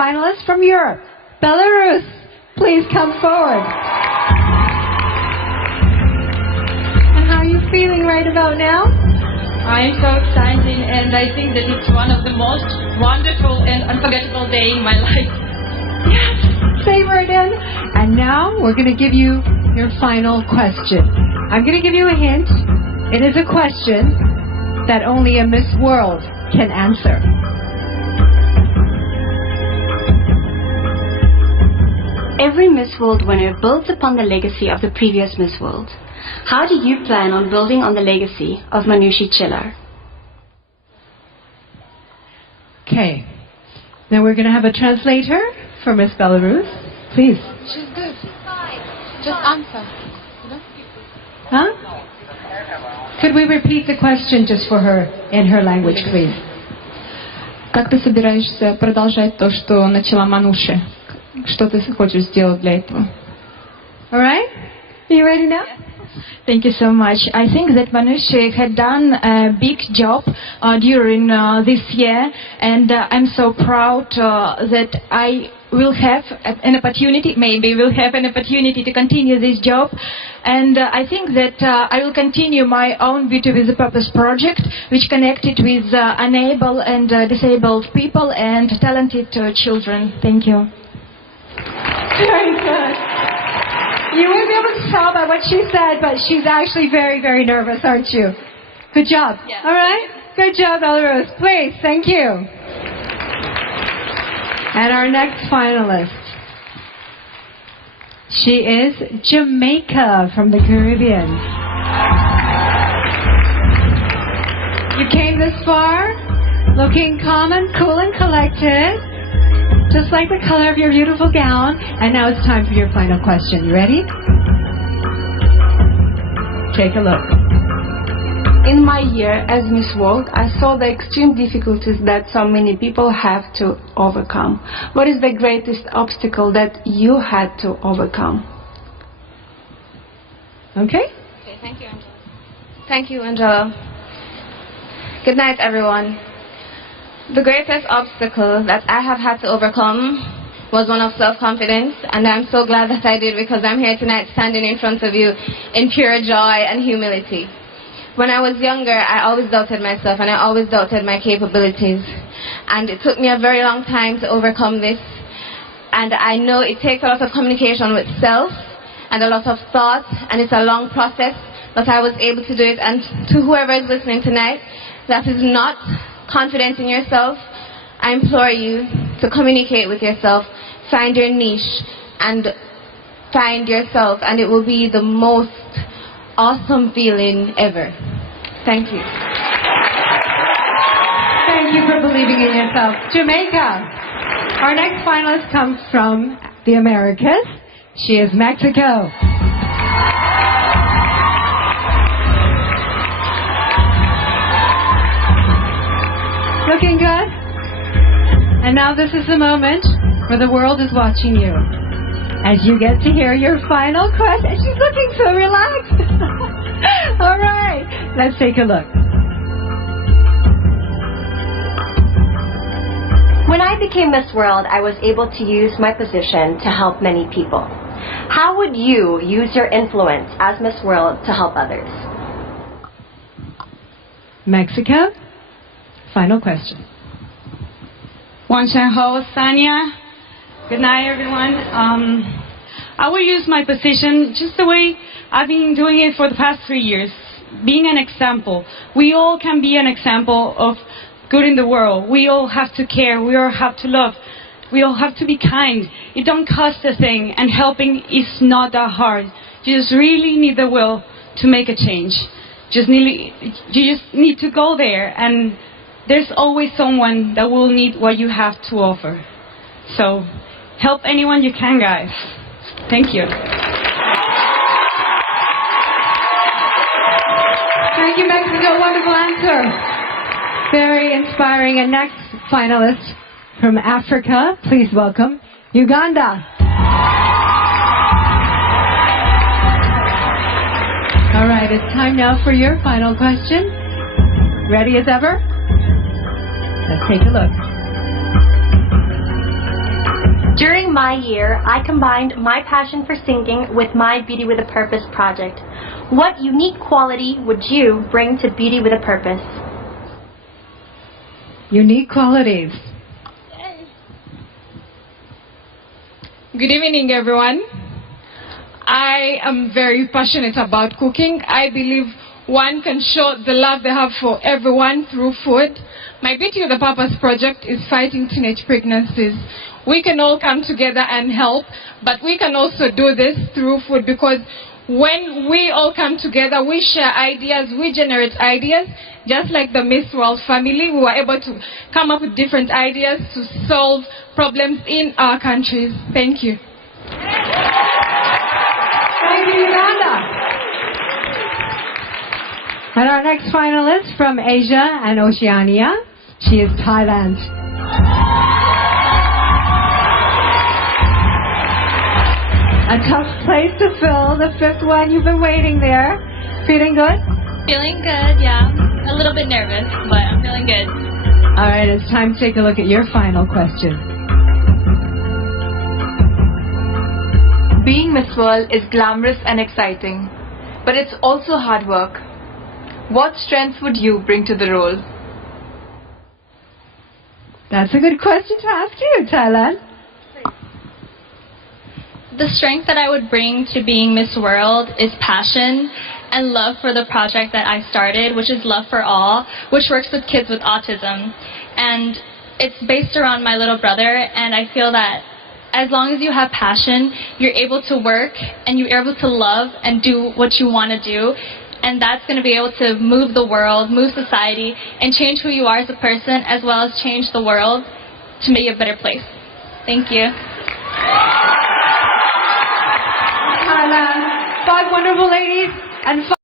finalist from Europe, Belarus. Please come forward. And how are you feeling right about now? I'm so excited, and I think that it's one of the most wonderful and unforgettable day in my life. Yes, savor it in. And now we're going to give you your final question. I'm going to give you a hint. It is a question that only a Miss World can answer. Every Miss World winner builds upon the legacy of the previous Miss World. How do you plan on building on the legacy of Manushi Chiller? Okay. Now we're going to have a translator for Miss Belarus. Please. She's good. She's fine. Just answer. Huh? Could we repeat the question just for her in her language, please? Как ты собираешься продолжать то, что начала Мануши? Что ты хочешь сделать для этого? All right? Are you ready now? Thank you so much. I think that Manushi had done a big job during this year, and I'm so proud that I will have an opportunity, maybe will have an opportunity to continue this job. And I think that I will continue my own Beauty with a Purpose project, which connected with unable and disabled people and talented children. Thank you. Very good. You wouldn't be able to tell by what she said, but she's actually very, very nervous, aren't you? Good job. Yes. All right? Good job, Belarus. Please, thank you. And our next finalist. She is Jamaica from the Caribbean. You came this far looking calm and cool and collected, just like the color of your beautiful gown. And now it's time for your final question. You ready? Take a look. In my year as Miss World, I saw the extreme difficulties that so many people have to overcome. What is the greatest obstacle that you had to overcome? Okay. Okay, thank you, Angela. Thank you, Angela. Good night, everyone. The greatest obstacle that I have had to overcome was one of self-confidence, and I'm so glad that I did, because I'm here tonight standing in front of you in pure joy and humility. When I was younger, I always doubted myself, and I always doubted my capabilities. And it took me a very long time to overcome this. And I know it takes a lot of communication with self and a lot of thought, and it's a long process, but I was able to do it. And to whoever is listening tonight that is not confident in yourself, I implore you to communicate with yourself, find your niche, and find yourself, and it will be the most awesome feeling ever. Thank you. Thank you for believing in yourself. Jamaica. Our next finalist comes from the Americas. She is Mexico. Looking good? And now this is the moment where the world is watching you, as you get to hear your final question. She's looking so relaxed. All right, let's take a look. When I became Miss World, I was able to use my position to help many people. How would you use your influence as Miss World to help others? Mexico, final question. Wanshengho, Sanya. Good night, everyone. I will use my position just the way I've been doing it for the past 3 years, being an example. We all can be an example of good in the world. We all have to care. We all have to love. We all have to be kind. It don't cost a thing, and helping is not that hard. You just really need the will to make a change. You just need to go there, and there's always someone that will need what you have to offer. So help anyone you can, guys. Thank you. Thank you, Mexico. Wonderful answer. Very inspiring. And next finalist from Africa, please welcome Uganda. All right, it's time now for your final question. Ready as ever? Let's take a look. During my year, I combined my passion for singing with my Beauty with a Purpose project. What unique quality would you bring to Beauty with a Purpose? Unique qualities. Good evening, everyone. I am very passionate about cooking. I believe one can show the love they have for everyone through food. My Beauty with a Purpose project is fighting teenage pregnancies. We can all come together and help, but we can also do this through food, because when we all come together, we share ideas, we generate ideas. Just like the Miss World family, we were able to come up with different ideas to solve problems in our countries. Thank you. Thank you, Uganda. And our next finalist from Asia and Oceania, she is Thailand. A tough place to fill, the fifth one. You've been waiting there. Feeling good? Feeling good, yeah. A little bit nervous, but I'm feeling good. All right, it's time to take a look at your final question. Being Miss World is glamorous and exciting, but it's also hard work. What strengths would you bring to the role? That's a good question to ask you, Thailand. The strength that I would bring to being Miss World is passion and love for the project that I started, which is Love for All, which works with kids with autism. And it's based around my little brother, and I feel that as long as you have passion, you're able to work and you're able to love and do what you want to do. And that's going to be able to move the world, move society, and change who you are as a person, as well as change the world to make it a better place. Thank you. Thailand, 5 wonderful ladies and